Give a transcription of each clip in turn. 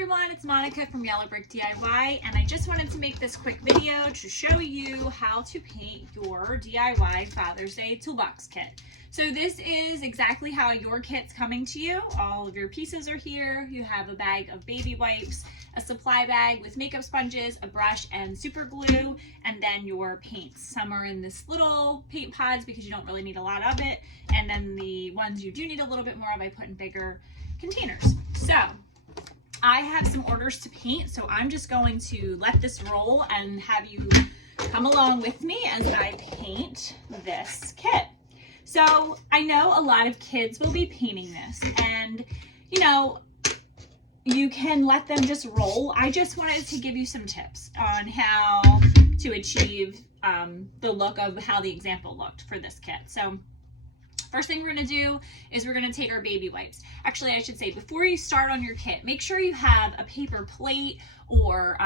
everyone, it's Monica from Yellow Brick DIY, and I just wanted to make this quick video to show you how to paint your DIY Father's Day toolbox kit. So this is exactly how your kit's coming to you. All of your pieces are here. You have a bag of baby wipes, a supply bag with makeup sponges, a brush and super glue, and then your paints. Some are in this little paint pods because you don't really need a lot of it, and then the ones you do need a little bit more of I put in bigger containers. So I have some orders to paint, so I'm just going to let this roll and have you come along with me as I paint this kit. So I know a lot of kids will be painting this, and you know, you can let them just roll. I just wanted to give you some tips on how to achieve the look of how the example looked for this kit. So first thing we're going to do is we're going to take our baby wipes. Actually, I should say, before you start on your kit, make sure you have a paper plate or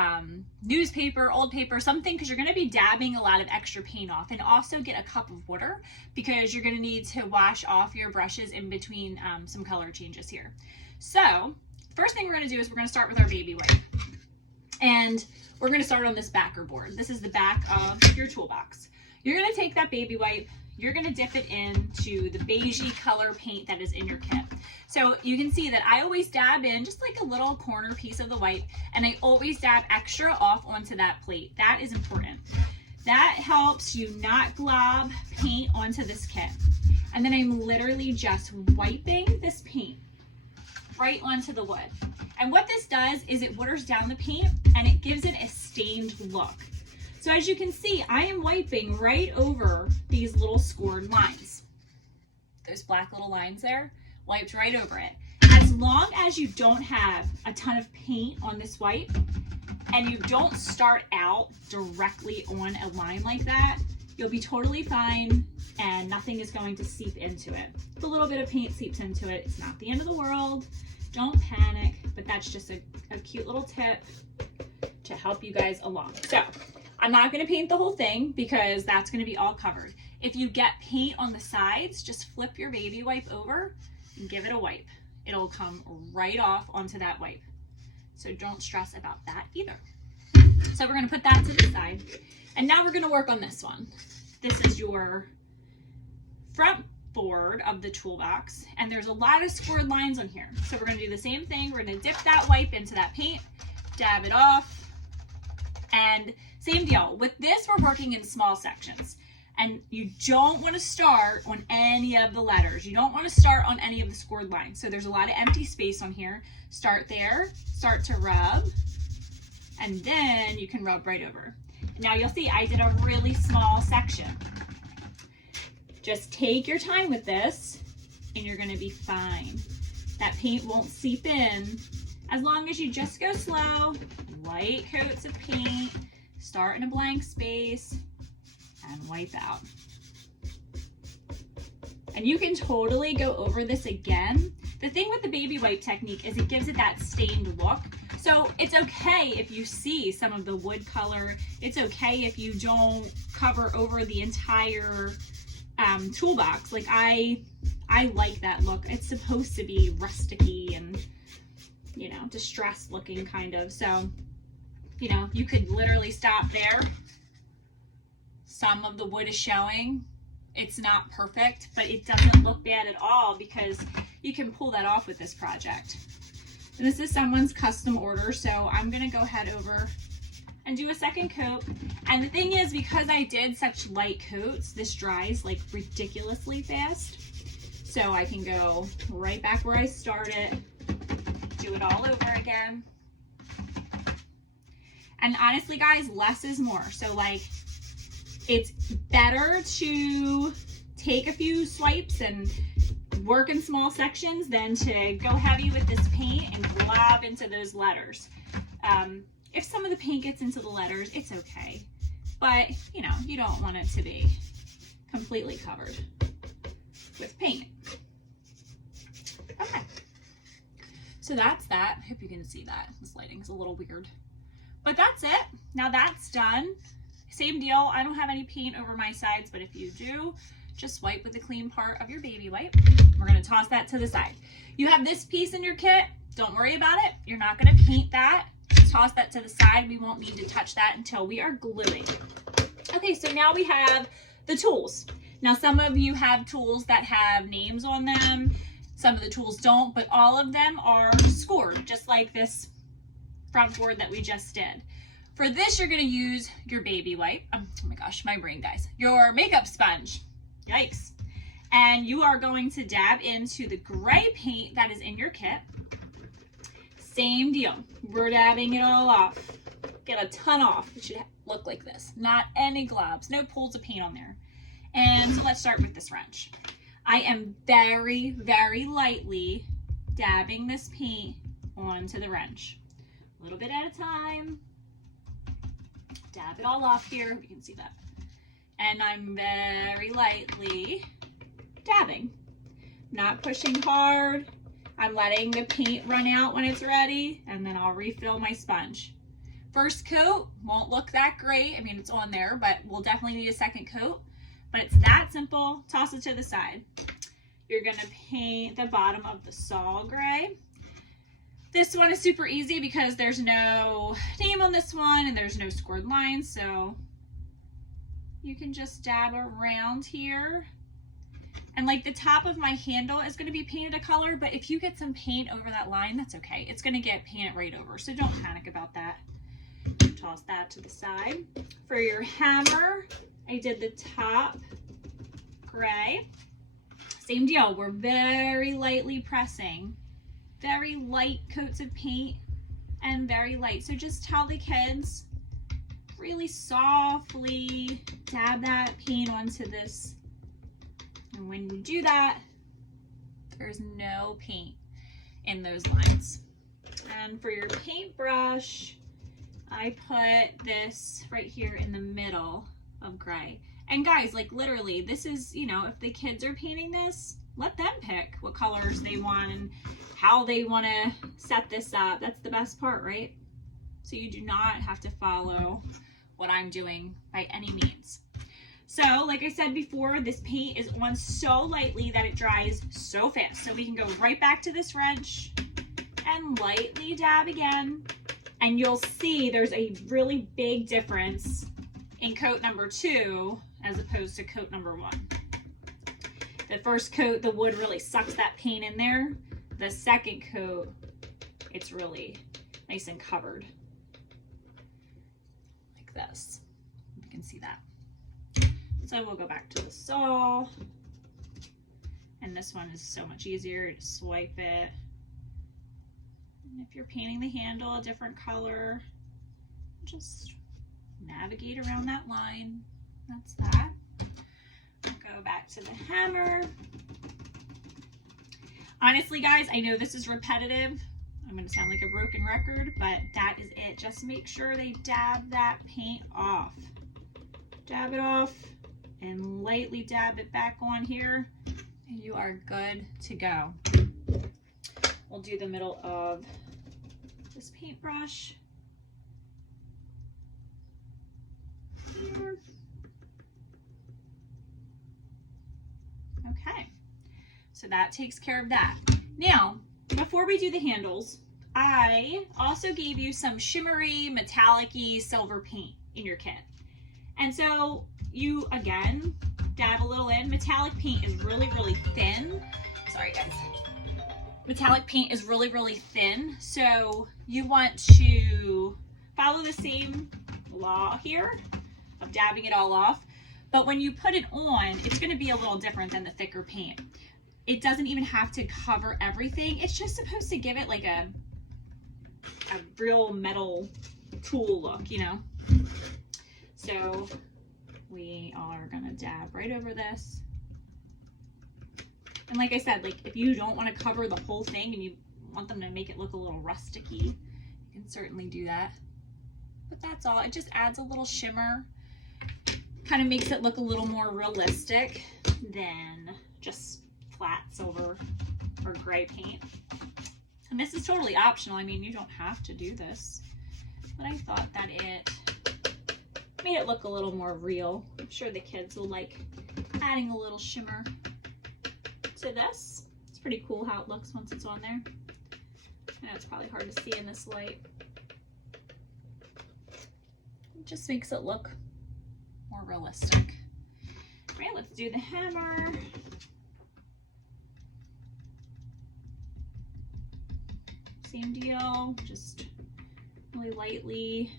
newspaper, old paper, something, because you're going to be dabbing a lot of extra paint off. And also get a cup of water because you're going to need to wash off your brushes in between some color changes here. So first thing we're going to do is we're going to start with our baby wipe. And we're going to start on this backer board. This is the back of your toolbox. You're going to take that baby wipe, you're going to dip it into the beigey color paint that is in your kit. So you can see that I always dab in just like a little corner piece of the wipe, and I always dab extra off onto that plate. That is important. That helps you not glob paint onto this kit. And then I'm literally just wiping this paint right onto the wood. And what this does is it waters down the paint and it gives it a stained look. So as you can see, I am wiping right over these little scored lines. Those black little lines there, wiped right over it. As long as you don't have a ton of paint on this wipe and you don't start out directly on a line like that, you'll be totally fine and nothing is going to seep into it. If a little bit of paint seeps into it, it's not the end of the world. Don't panic, but that's just a cute little tip to help you guys along. So I'm not going to paint the whole thing because that's going to be all covered. If you get paint on the sides, just flip your baby wipe over and give it a wipe. It'll come right off onto that wipe. So don't stress about that either. So we're going to put that to the side. And now we're going to work on this one. This is your front board of the toolbox, and there's a lot of scored lines on here. So we're going to do the same thing. We're going to dip that wipe into that paint, dab it off, and same deal. With this, we're working in small sections, and you don't want to start on any of the letters. You don't want to start on any of the scored lines. So there's a lot of empty space on here. Start there, start to rub, and then you can rub right over. Now you'll see I did a really small section. Just take your time with this and you're going to be fine. That paint won't seep in as long as you just go slow, light coats of paint, start in a blank space, and wipe out. And you can totally go over this again. The thing with the baby wipe technique is it gives it that stained look. So it's okay if you see some of the wood color. It's okay if you don't cover over the entire toolbox. Like I like that look. It's supposed to be rusticy and, you know, distressed looking kind of. So, you know, you could literally stop there. Some of the wood is showing. It's not perfect, but it doesn't look bad at all because you can pull that off with this project. And this is someone's custom order, so I'm gonna go ahead over and do a second coat. And the thing is, because I did such light coats, this dries like ridiculously fast. So I can go right back where I started, do it all over again. And honestly, guys, less is more. So like, it's better to take a few swipes and work in small sections than to go heavy with this paint and glob into those letters. If some of the paint gets into the letters, it's okay. But, you know, you don't want it to be completely covered with paint. Okay. So that's that. I hope you can see that. This lighting is a little weird. But that's it. Now that's done. Same deal. I don't have any paint over my sides, but if you do, just wipe with the clean part of your baby wipe. We're going to toss that to the side. You have this piece in your kit. don't worry about it. You're not going to paint that. Toss that to the side. We won't need to touch that until we are gluing. Okay, so now we have the tools. Now some of you have tools that have names on them. Some of the tools don't, but all of them are scored, just like this front board that we just did. For this, you're gonna use your baby wipe. Oh my gosh, my brain, guys. Your makeup sponge. Yikes. And you are going to dab into the gray paint that is in your kit. Same deal. We're dabbing it all off. Get a ton off. It should look like this. Not any globs, no pools of paint on there. And so let's start with this wrench. I am very, very lightly dabbing this paint onto the wrench. A little bit at a time. Dab it all off here. You can see that. And I'm very lightly dabbing. Not pushing hard. I'm letting the paint run out when it's ready, and then I'll refill my sponge. First coat won't look that great. I mean, it's on there, but we'll definitely need a second coat. But it's that simple. Toss it to the side. You're gonna paint the bottom of the saw gray. This one is super easy because there's no name on this one and there's no scored lines, so you can just dab around here. And like the top of my handle is going to be painted a color, but if you get some paint over that line, that's okay. It's going to get painted right over, so don't panic about that. Toss that to the side. For your hammer, I did the top gray. Same deal. We're very lightly pressing. Very light coats of paint and very light. So just tell the kids really softly dab that paint onto this. And when you do that, there's no paint in those lines. And for your paintbrush, I put this right here in the middle of gray. And guys, like literally, this is, you know, if the kids are painting this, let them pick what colors they want and how they want to set this up. That's the best part, right? So you do not have to follow what I'm doing by any means. So like I said before, this paint is on so lightly that it dries so fast. So we can go right back to this wrench and lightly dab again. And you'll see there's a really big difference in coat number 2 as opposed to coat number 1. The first coat, the wood really sucks that paint in there. The second coat, it's really nice and covered. Like this. You can see that. So we'll go back to the saw. And this one is so much easier. Just swipe it. And if you're painting the handle a different color, just navigate around that line. That's that. We'll go back to the hammer. Honestly, guys, I know this is repetitive. I'm going to sound like a broken record, but that is it. Just make sure they dab that paint off. Dab it off and lightly dab it back on here, and you are good to go. We'll do the middle of this paintbrush here. Okay, so that takes care of that. Now, before we do the handles, I also gave you some shimmery, metallic-y silver paint in your kit. And so you, again, dab a little in. Metallic paint is really, really thin. Sorry, guys. Metallic paint is really, really thin. So you want to follow the same law here of dabbing it all off. But when you put it on, it's going to be a little different than the thicker paint. It doesn't even have to cover everything. It's just supposed to give it like a real metal tool look, you know? So we are going to dab right over this. And like I said, like if you don't want to cover the whole thing and you want them to make it look a little rusticy, you can certainly do that. But that's all. It just adds a little shimmer. Kind of makes it look a little more realistic than just flat silver or gray paint. And this is totally optional. I mean, you don't have to do this, but I thought that it made it look a little more real. I'm sure the kids will like adding a little shimmer to this. It's pretty cool how it looks once it's on there. I know it's probably hard to see in this light. It just makes it look more realistic. All right, let's do the hammer. Same deal, just really lightly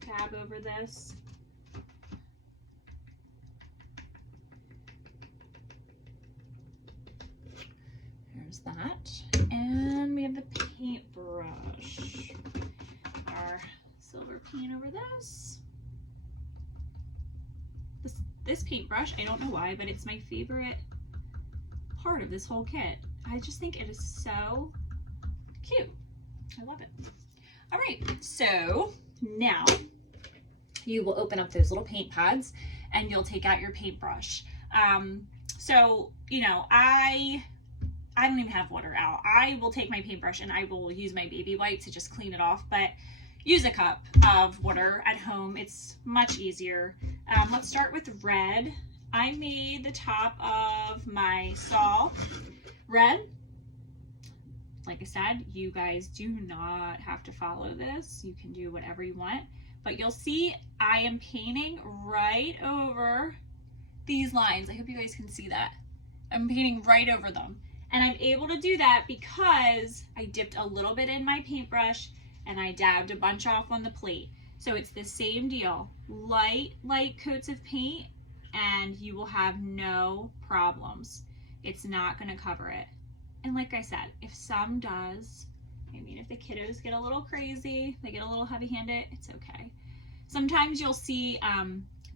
dab over this. There's that. And we have the paintbrush. Our silver paint over this. This paintbrush, I don't know why, but it's my favorite part of this whole kit. I just think it is so cute. I love it. All right, so now you will open up those little paint pads and you'll take out your paintbrush. So, you know, I don't even have water out. I will take my paintbrush and I will use my baby wipe to just clean it off, but use a cup of water at home. It's much easier. Let's start with red. I made the top of my saw red. Like I said, you guys do not have to follow this. You can do whatever you want, but you'll see I am painting right over these lines. I hope you guys can see that. I'm painting right over them. And I'm able to do that because I dipped a little bit in my paintbrush and I dabbed a bunch off on the plate. So it's the same deal. Light coats of paint and you will have no problems. It's not gonna cover it. And like I said, if some does, I mean, if the kiddos get a little crazy, they get a little heavy-handed, it's okay. Sometimes you'll see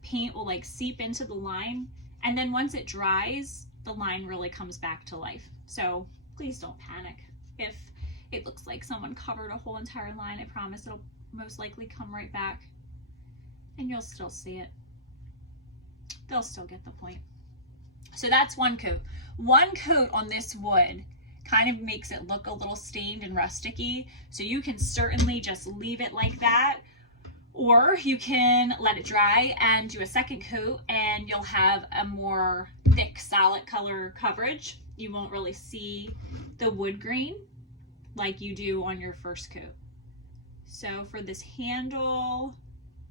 paint will like seep into the line, and then once it dries, the line really comes back to life. So please don't panic. If it looks like someone covered a whole entire line, I promise it'll most likely come right back, and you'll still see it. They'll still get the point. So that's one coat. One coat on this wood kind of makes it look a little stained and rusticy. So you can certainly just leave it like that, or you can let it dry and do a second coat and you'll have a more thick, solid color coverage. You won't really see the wood grain like you do on your first coat. So for this handle,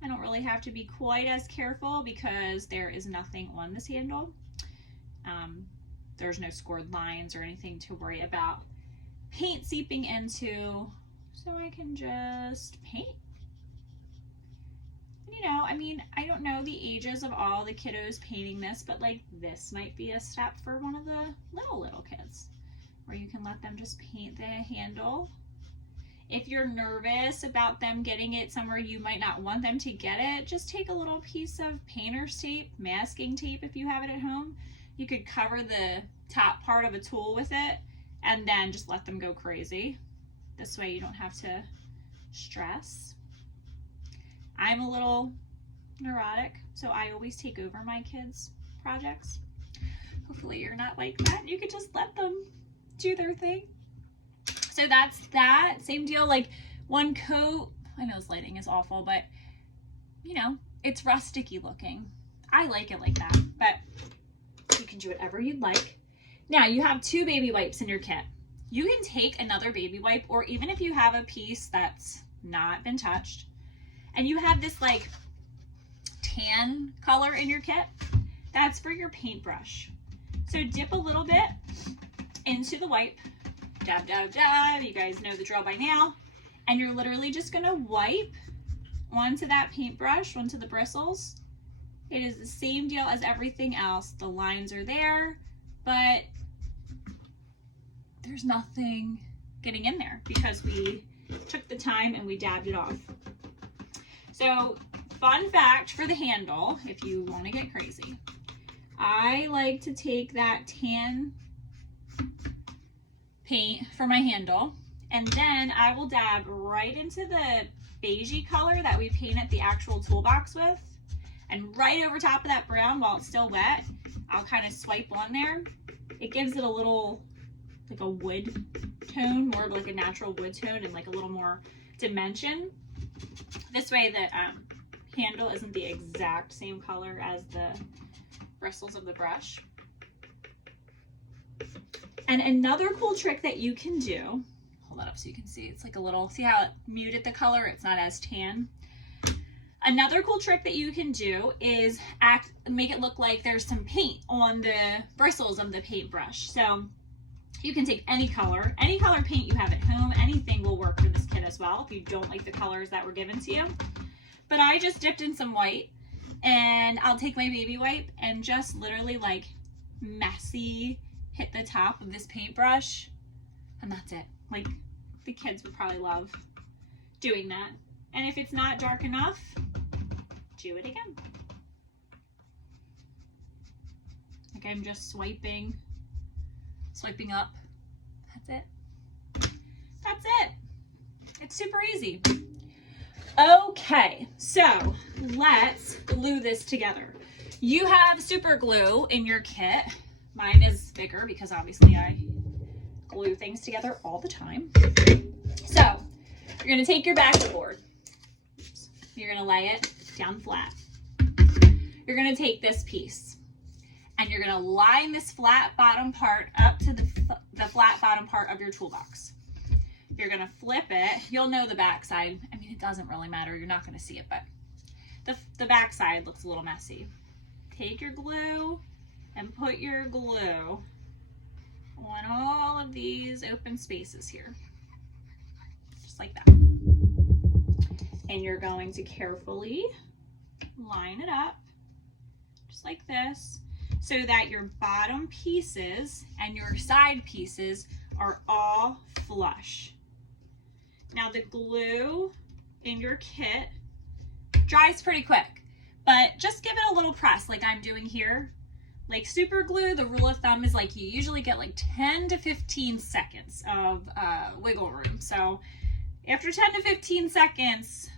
I don't really have to be quite as careful because there is nothing on this handle. There's no scored lines or anything to worry about paint seeping into, so I can just paint. And, you know, I mean, I don't know the ages of all the kiddos painting this, but like this might be a step for one of the little kids where you can let them just paint the handle. If you're nervous about them getting it somewhere you might not want them to get it, just take a little piece of painter's tape, masking tape if you have it at home. You could cover the top part of a tool with it and then just let them go crazy. This way you don't have to stress. I'm a little neurotic, so I always take over my kids' projects. Hopefully you're not like that. You could just let them do their thing. So that's that. Same deal, like one coat. I know this lighting is awful, but you know, it's rusticy looking. I like it like that, but you can do whatever you'd like. Now you have 2 baby wipes in your kit. You can take another baby wipe, or even if you have a piece that's not been touched and you have this like tan color in your kit, that's for your paintbrush. So dip a little bit into the wipe, dab, dab, dab. You guys know the drill by now. And you're literally just gonna wipe onto that paintbrush, onto the bristles. It is the same deal as everything else. The lines are there, but there's nothing getting in there because we took the time and we dabbed it off. So fun fact for the handle, if you want to get crazy, I like to take that tan paint for my handle and then I will dab right into the beigey color that we painted the actual toolbox with, and right over top of that brown while it's still wet, I'll kind of swipe on there. It gives it a little like a wood tone, more of like a natural wood tone and like a little more dimension. This way the handle isn't the exact same color as the bristles of the brush. And another cool trick that you can do, pull that up so you can see. It's like a little, see how it muted the color? It's not as tan. Another cool trick that you can do is make it look like there's some paint on the bristles of the paintbrush. So you can take any color paint you have at home, anything will work for this kit as well if you don't like the colors that were given to you. But I just dipped in some white, and I'll take my baby wipe and just literally like messy hit the top of this paintbrush, and that's it. Like, the kids would probably love doing that. And if it's not dark enough, do it again. Like, I'm just swiping up. That's it. That's it. It's super easy. Okay, so let's glue this together. You have super glue in your kit. Mine is bigger because obviously I glue things together all the time. So you're gonna take your backer board. You're gonna lay it down flat. You're gonna take this piece and you're gonna line this flat bottom part up to the flat bottom part of your toolbox. You're gonna flip it. You'll know the back side. I mean, it doesn't really matter. You're not gonna see it, but the back side looks a little messy. Take your glue and put your glue on all of these open spaces here. Just like that. And you're going to carefully line it up, just like this, so that your bottom pieces and your side pieces are all flush. Now the glue in your kit dries pretty quick, but just give it a little press like I'm doing here. Like super glue, the rule of thumb is like you usually get like 10 to 15 seconds of wiggle room. So after 10 to 15 seconds,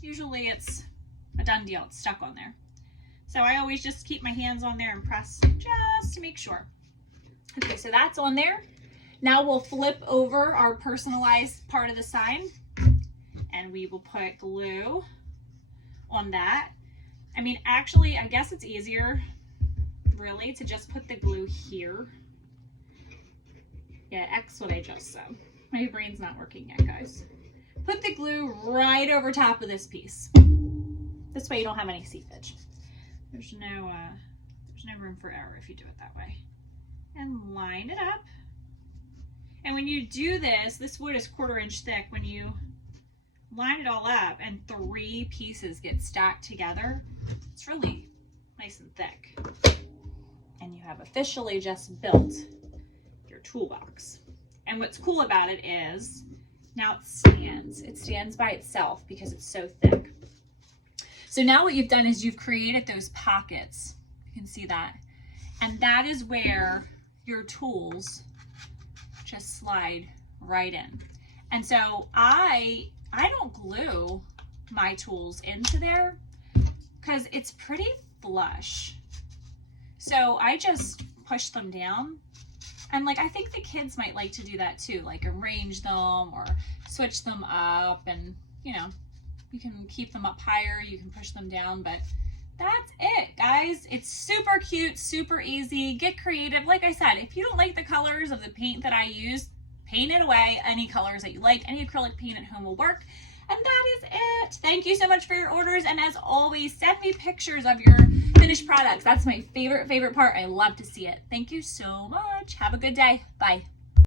usually it's a done deal. It's stuck on there. So I always just keep my hands on there and press just to make sure. Okay, so that's on there. Now we'll flip over our personalized part of the sign and we will put glue on that. I mean, actually, I guess it's easier really to just put the glue here. Yeah, X what I just said. My brain's not working yet, guys. Put the glue right over top of this piece. This way you don't have any seepage. There's no room for error if you do it that way. And line it up. And when you do this, this wood is 1/4 inch thick. When you line it all up and 3 pieces get stacked together, it's really nice and thick. And you have officially just built your toolbox. And what's cool about it is now it stands. It stands by itself because it's so thick. So now what you've done is you've created those pockets. You can see that. And that is where your tools just slide right in. And so I don't glue my tools into there because it's pretty flush. So I just push them down. And like, I think the kids might like to do that too, like arrange them or switch them up, and you know, you can keep them up higher, you can push them down, but that's it, guys. It's super cute, super easy. Get creative. Like I said, if you don't like the colors of the paint that I use, paint it away. Any colors that you like, any acrylic paint at home will work. And that is it. Thank you so much for your orders. And as always, send me pictures of your finished products. That's my favorite part. I love to see it. Thank you so much. Have a good day. Bye.